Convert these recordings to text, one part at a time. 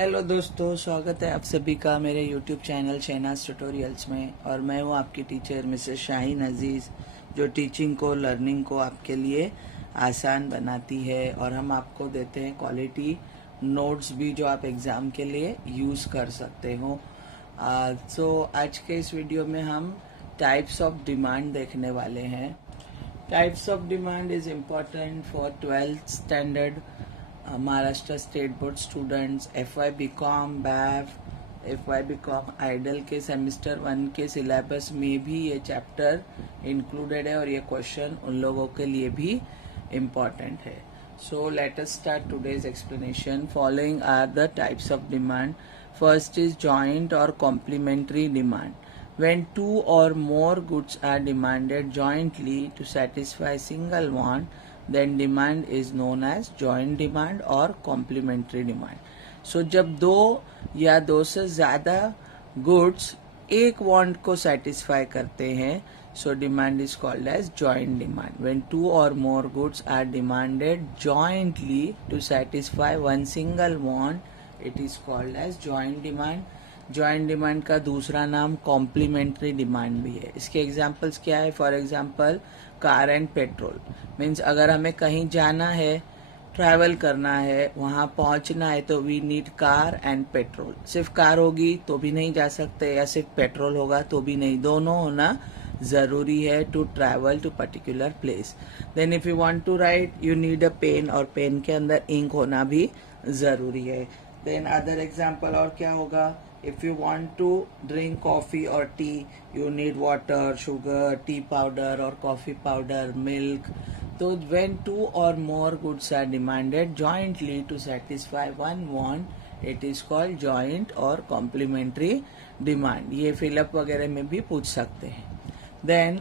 Hello दोस्तों, स्वागत है आप सभी का मेरे यूट्यूब चैनल शहनाज ट्यूटोरियल्स में। और मैं हूँ आपकी टीचर मिसेस शाहीन अजीज़, जो टीचिंग को लर्निंग को आपके लिए आसान बनाती है। और हम आपको देते हैं क्वालिटी नोट्स भी, जो आप एग्ज़ाम के लिए यूज़ कर सकते हो। आज के इस वीडियो में हम टाइप्स ऑफ डिमांड देखने वाले हैं। Types of demand is important for 12th standard Maharashtra state board students, FY BCom BAF, FY BCom IDOL के सेमेस्टर 1 के सिलेबस में भी ये चैप्टर इंक्लूडेड है और ये क्वेश्चन उन लोगों के लिए भी इम्पॉर्टेंट है। So let us start today's explanation. Following are the types of demand. First is joint और complementary demand. When two or more goods are demanded jointly to satisfy single want, then demand is known as joint demand or complementary demand. So जब दो या दो से ज़्यादा goods एक want को satisfy करते हैं, so demand is called as joint demand. When two or more goods are demanded jointly to satisfy one single want, it is called as joint demand. Joint demand का दूसरा नाम complementary demand भी है। इसके examples क्या है? For example car and petrol means अगर हमें कहीं जाना है, ट्रैवल करना है, वहाँ पहुँचना है, तो we need car and petrol. सिर्फ कार होगी तो भी नहीं जा सकते, या सिर्फ पेट्रोल होगा तो भी नहीं, दोनों होना ज़रूरी है to travel to particular place. Then if you want to write, you need a pen, और पेन के अंदर इंक होना भी ज़रूरी है। देन अदर एग्जांपल और क्या होगा? If you want to drink coffee or tea, you need water, sugar, tea powder or coffee powder, milk. So when two or more goods are demanded jointly to satisfy one want, it is called joint or complementary demand. ये fill up वगैरह में भी पूछ सकते हैं। Then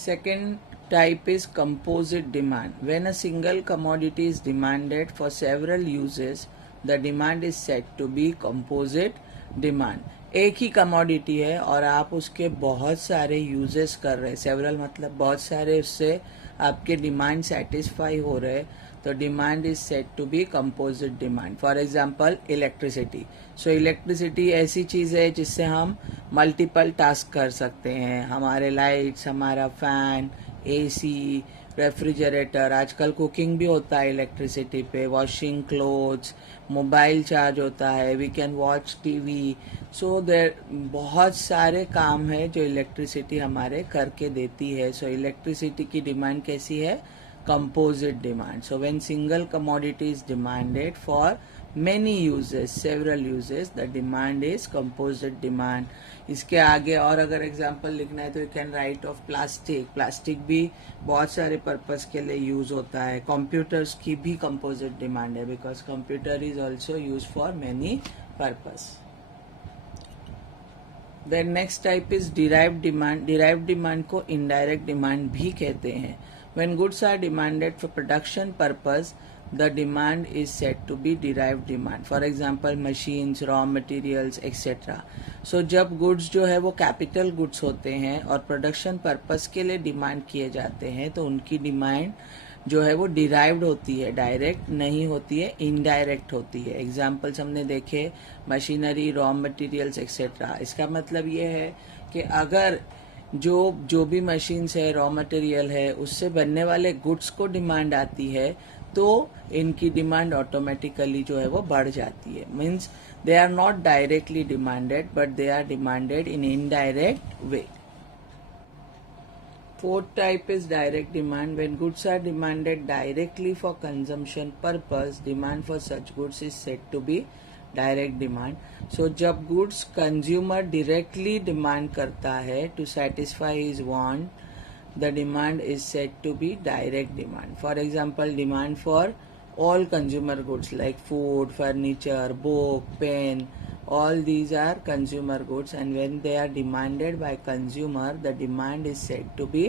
second type is composite demand. When a single commodity is demanded for several uses, the demand is said to be composite demand. एक ही commodity है और आप उसके बहुत सारे यूजेस कर रहे हैं, सेवरल मतलब बहुत सारे, उससे आपके डिमांड सेटिस्फाई हो रहे, तो demand is said to be composite demand. For example electricity. So electricity ऐसी चीज़ है जिससे हम मल्टीपल टास्क कर सकते हैं। हमारे लाइट्स, हमारा फैन, AC, रेफ्रिजरेटर, आजकल कुकिंग भी होता है इलेक्ट्रिसिटी पे, वॉशिंग क्लोथ्स, मोबाइल चार्ज होता है, वी कैन वॉच TV। सो देर बहुत सारे काम है जो इलेक्ट्रिसिटी हमारे करके देती है। सो इलेक्ट्रिसिटी की डिमांड कैसी है? Composite demand. So when single commodity is demanded for many uses, several uses, the demand is composite demand. इसके आगे और अगर एग्जांपल लिखना है तो you can write of plastic. Plastic भी बहुत सारे पर्पस के लिए यूज होता है। कंप्यूटर्स की भी कंपोजिट डिमांड है, because computer is also use for many purpose. Then next type is derived demand. Derived demand को इनडायरेक्ट डिमांड भी कहते हैं. When goods are demanded for production purpose, the demand is said to be derived demand. For example, machines, raw materials, etc. So जब goods जो है वो capital goods होते हैं और प्रोडक्शन पर्पस के लिए डिमांड किए जाते हैं, तो उनकी डिमांड जो है वो डिराइव्ड होती है, डायरेक्ट नहीं होती है, इनडायरेक्ट होती है। एग्जाम्पल्स हमने देखे, मशीनरी, रॉ मटेरियल्स एक्सेट्रा। इसका मतलब ये है कि अगर जो भी मशीन्स है, रॉ मटेरियल है, उससे बनने वाले गुड्स को डिमांड आती है, तो इनकी डिमांड ऑटोमेटिकली जो है वो बढ़ जाती है। Means they are not directly demanded, but they are demanded in indirect way. Fourth type is direct demand. When goods are demanded directly for consumption purpose, demand for such goods is said to be direct demand. So जब goods consumer directly demand करता है to satisfy his want, the demand is said to be direct demand. For example, demand for all consumer goods like food, furniture, book, pen, all these are consumer goods, and when they are demanded by consumer, the demand is said to be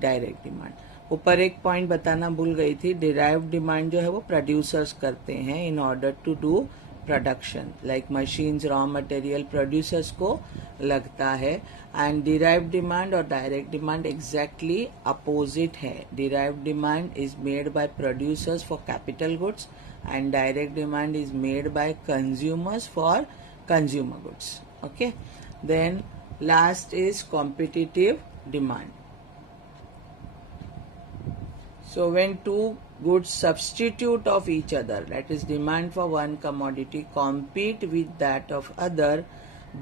direct demand. ऊपर एक point बताना भूल गई थी, derived demand जो है वो producers करते हैं in order to do production like machines raw material producers को लगता है एंड डिराइव्ड डिमांड और डायरेक्ट डिमांड एग्जैक्टली अपोजिट है. Derived demand is made by producers for capital goods and direct demand is made by consumers for consumer goods. Okay, then last is competitive demand. So when two goods substitute of each other, that is demand for one commodity compete with that of other,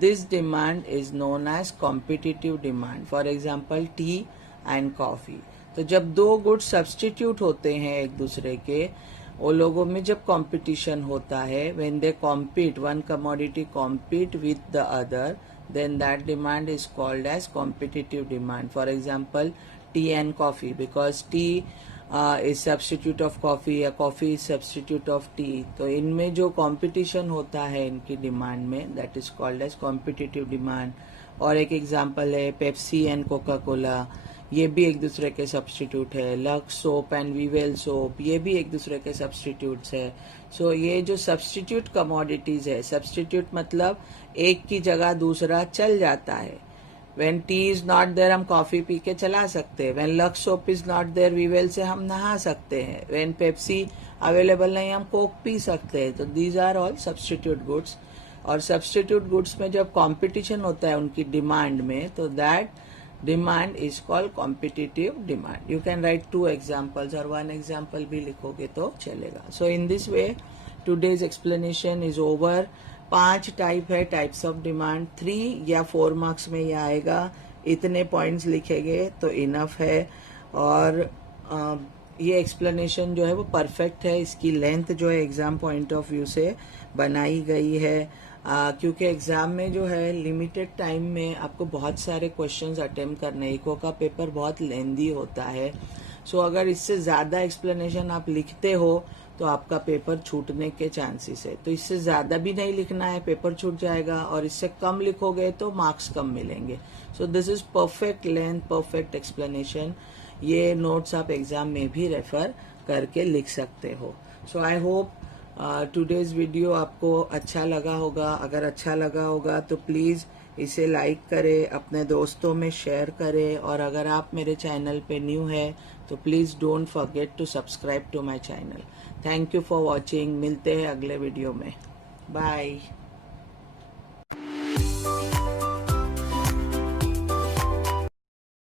this demand is known as competitive demand. For example, tea and coffee. तो जब दो goods substitute होते हैं एक दूसरे के, वो लोगों में जब कंपटीशन होता है, when they compete, one commodity compete with the other, then that demand is called as competitive demand. For example, tea and coffee, because tea is substitute of coffee या coffee is substitute of tea. तो इनमें जो competition होता है इनकी demand में, that is called as competitive demand. और एक एग्जांपल है पेप्सी एंड कोका कोला, ये भी एक दूसरे के सब्सटीट्यूट है. Lux soap and Vivel soap, ये भी एक दूसरे के सब्सटीट्यूट्स है. सो ये जो सब्सटीट्यूट कमोडिटीज है, सब्सटीट्यूट मतलब एक की जगह दूसरा चल जाता है. When tea is not there हम कॉफी पी के चला सकते हैं. When Lux soap is not there Vivel से हम नहा सकते हैं. व्हेन पेप्सी अवेलेबल नहीं हम कोक पी सकते हैं. तो these are all substitute goods. और सब्सटीट्यूट गुड्स में जब कॉम्पिटिशन होता है उनकी डिमांड में, तो that demand is called competitive demand. You can write 2 examples or 1 example भी लिखोगे तो चलेगा. So in this way today's explanation is over. 5 type है टाइप्स ऑफ डिमांड. 3 या 4 मार्क्स में ये आएगा. इतने पॉइंट्स लिखेंगे तो इनफ है. और ये एक्सप्लेनेशन जो है वो परफेक्ट है. इसकी लेंथ जो है एग्जाम पॉइंट ऑफ व्यू से बनाई गई है. क्योंकि एग्जाम में जो है लिमिटेड टाइम में आपको बहुत सारे क्वेश्चंस अटेम्प्ट करने. इको का पेपर बहुत लेंदी होता है. सो अगर इससे ज्यादा एक्सप्लेनेशन आप लिखते हो तो आपका पेपर छूटने के चांसेस है. तो इससे ज्यादा भी नहीं लिखना है, पेपर छूट जाएगा. और इससे कम लिखोगे तो मार्क्स कम मिलेंगे. So this is perfect length, perfect explanation. ये नोट्स आप एग्जाम में भी रेफर करके लिख सकते हो. सो आई होप टुडेज वीडियो आपको अच्छा लगा होगा. अगर अच्छा लगा होगा तो प्लीज इसे लाइक करें, अपने दोस्तों में शेयर करें. और अगर आप मेरे चैनल पे न्यू है तो please don't forget to subscribe to my channel. Thank you for watching. मिलते हैं अगले वीडियो में. बाय.